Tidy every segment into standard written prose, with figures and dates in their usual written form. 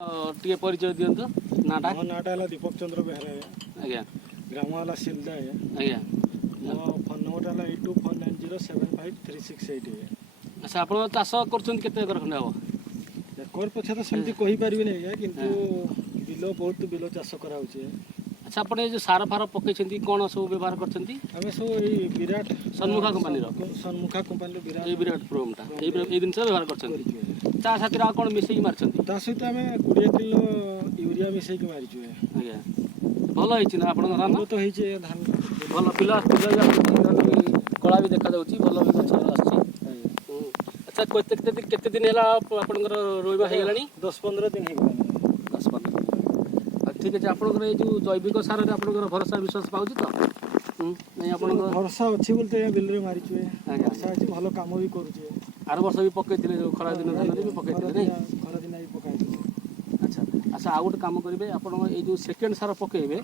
टे परिचय दिंतु नाटा मो नाटा है दीपक चंद्र बेहरा आज्ञा ग्राम वाला सिलदा है आज्ञा मो फोन नंबर है 8249075368 अच्छा आप चाष कर एकर खंडे हम एकर पछे तो सेमती कहि परिबे नै या किंतु बिलो बहुत बिलो चाष करा होचे। अच्छा आप जो सार फार पकई कौन सब व्यवहार कर हमें सब ए विराट सन्मुखा कंपनी सन्मुखा कंपनी विराट विराट प्रोमटा ये जिन व्यवहार कर साथी आ कौन मिसेक मार ता सहित आमे 20 किलो यूरिया मिसेक मारिछु आज्ञा भल होइछि ना आपन धान तो होइछे धान भल पिला कला भी देखा जाउछि भल भी गछ आछि। अच्छा केते दिन है आपनकर रोइबा हो गलानी 10-15 दिन हो गलानी 10-15 ठीक है आपनकर ये जो जैविक सार रे आपनकर भरोसा विश्वास पाउछि तो नहीं आपनकर भरोसा अछि बोलते बिल रे मारिछु आज्ञा भरोसा अछि भलो काम भी करूछु आर वर्ष भी पकैथिले जो खरा दिन धान रे भी पकैथिले नहीं खरा दिन भी पकाइछु। अच्छा अच्छा आ गोटे काम करेंगे आप जो सेकेंड सार पकेबे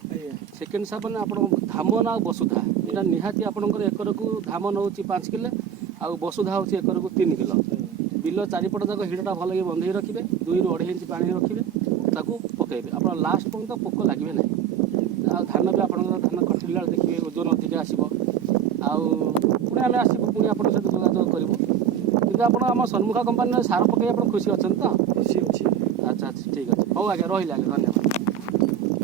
सेकेंड सार मैंने आप धामन आ वसुधा यहाँ निहाती आपंकर एकर को धामन हो 5 किलो आ वसुधा हूँ एकर को 3 किलो बिल चारिपट जाक हिड़टा भल बंधे रखिए 2 ରୁ 2.5 इंच पानी रखिए ताकू पकेबे आप लास्ट पर्यंत पोक लगे ना आ धान भी आप धान कटिला देखिए ओजन अधिक आसो पुणी आम आसबू पुणी आप जोगाजोग करूँ कि आप सन्मुखा कंपानी सार पकई आप खुशी अच्छा तो खुशी अच्छी अच्छा अच्छा ठीक अच्छे हौ आज्ञा रही धन्यवाद।